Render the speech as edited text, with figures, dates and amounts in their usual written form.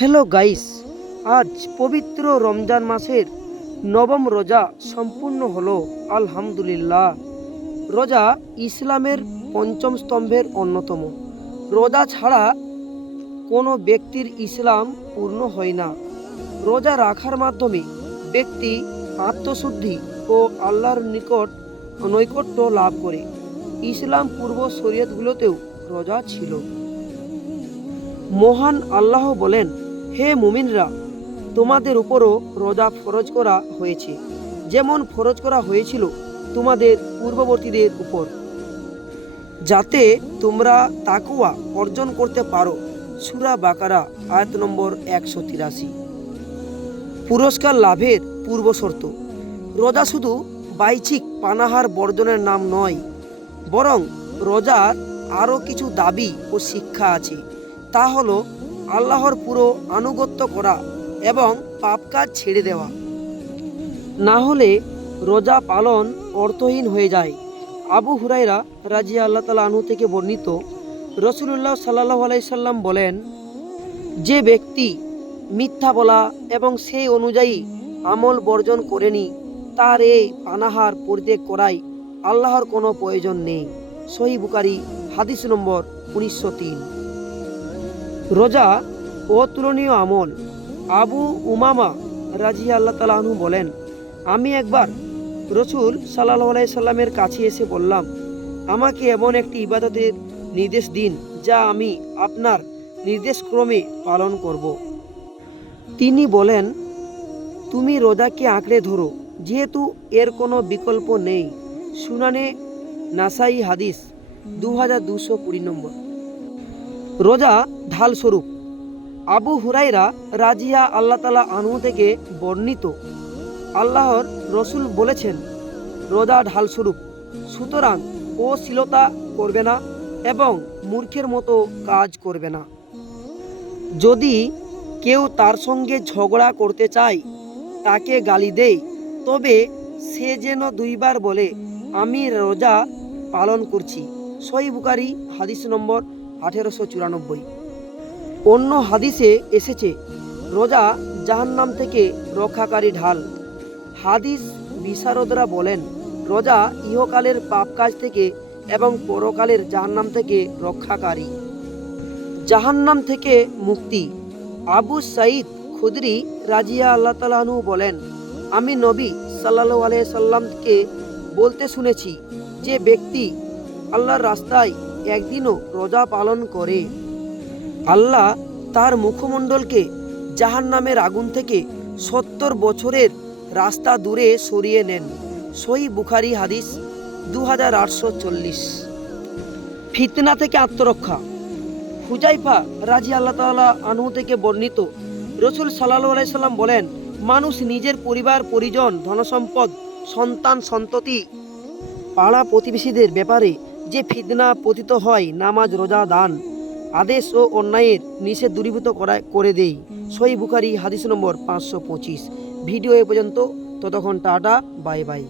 Hello guys, আজ পবিত্র রমজান মাসের নবম রোজা সম্পূর্ণ হলো। আলহামদুলিল্লাহ। রোজা ইসলামের পঞ্চম স্তম্ভের অন্যতম। রোজা ছাড়া কোনো ব্যক্তির ইসলাম পূর্ণ হয় না। রোজা রাখার মাধ্যমে ব্যক্তি আত্মশুদ্ধি ও আল্লাহর নৈকট্য লাভ করে। ইসলাম পূর্ব শরীয়তগুলোতেও রোজা ছিল। মহান আল্লাহ বলেন, হে মুমিনরা, তোমাদের উপরও রোজা ফরজ করা হয়েছে, যেমন ফরজ করা হয়েছিল তোমাদের পূর্ববর্তীদের উপর, যাতে তোমরা তাকওয়া অর্জন করতে পারো। সূরা বাকারা আয়াত নম্বর 183। পুরস্কার লাভের পূর্বশর্ত। রোজা শুধু বাহ্যিক পানাহার বর্জনের নাম নয়, বরং রোজার আরও কিছু দাবি ও শিক্ষা আছে। তা হলো আল্লাহর পুরো আনুগত্য করা এবং পাপ কাজ ছেড়ে দেওয়া। না হলে রোজা পালন অর্থহীন হয়ে যায়। আবু হুরায়রা রাদিয়াল্লাহু তাআলা আনহু থেকে বর্ণিত, রাসূলুল্লাহ সাল্লাল্লাহু আলাইহি সাল্লাম বলেন, যে ব্যক্তি মিথ্যা বলা এবং সেই অনুযায়ী আমল বর্জন করেনি, তার এই পানাহার পরিত্যাগ করাই আল্লাহর কোনো প্রয়োজন নেই। সহিহ বুখারী হাদিস নম্বর 1903। রোজা অতুলনীয় আমল। আবু উমামা রাদিয়াল্লাহু তাআলা আনহু বলেন, আমি একবার রাসূল সাল্লাল্লাহু আলাইহি সাল্লামের কাছে এসে বললাম, আমাকে এমন একটি ইবাদতের নির্দেশ দিন যা আমি আপনার নির্দেশক্রমে পালন করব। তিনি বলেন, তুমি রোজাকে আঁকড়ে ধরো, যেহেতু এর কোনো বিকল্প নেই। সুনানে নাসাই হাদিস 2220 নম্বর। রোজা ঢাল স্বরূপ। আবু হুরায়রা রাদিয়াল্লাহু তাআলা আনহু থেকে বর্ণিত, আল্লাহর রসুল বলেছেন, রোজা ঢাল স্বরূপ, সুতরাং অশ্লীলতা করবে না এবং মূর্খের মতো কাজ করবে না। যদি কেউ তার সঙ্গে ঝগড়া করতে চায়, তাকে গালি দেয়, তবে সে যেন দুইবার বলে, আমি রোজা পালন করছি। সহিহ বুখারী হাদিস নম্বর 1894। অন্য হাদিসে এসেছে, রোজা জাহান্নাম থেকে রক্ষাকারী ঢাল। হাদিস বিশারদরা বলেন, রোজা ইহকালের পাপ কাজ থেকে এবং পরকালের জাহান্নাম থেকে রক্ষাকারী। জাহান্নাম থেকে মুক্তি। আবু সাঈদ খুদরি রাদিয়াল্লাহু তাআলা আনহু বলেন, আমি নবী সাল্লাল্লাহু আলাইহি সাল্লামকে বলতে শুনেছি, যে ব্যক্তি আল্লাহর রাস্তায় একদিনও রোজা পালন করে, আল্লাহ তার মুখমণ্ডলকে জাহান্নামের আগুন থেকে 70 বছরের রাস্তা দূরে সরিয়ে নেন। সহিহ বুখারী হাদিস 2840। ফিতনা থেকে আত্মরক্ষা। হুযায়ফা রাদিয়াল্লাহু তাআলা আনহু থেকে বর্ণিত, রাসূল সাল্লাল্লাহু আলাইহি সাল্লাম বলেন, মানুষ নিজের পরিবার পরিজন, ধনসম্পদ, সন্তান সন্ততি, পাড়া প্রতিবেশীদের ব্যাপারে যে ফিতনা পতিত হয়, নামাজ, রোজা, দান, আদেশ ও অন্যায়ের নিষেধ দূরীভূত করে দেই। সহিহ বুখারী হাদিস নম্বর 525। ভিডিও এ পর্যন্ত। ততক্ষণ টাটা, বাই বাই।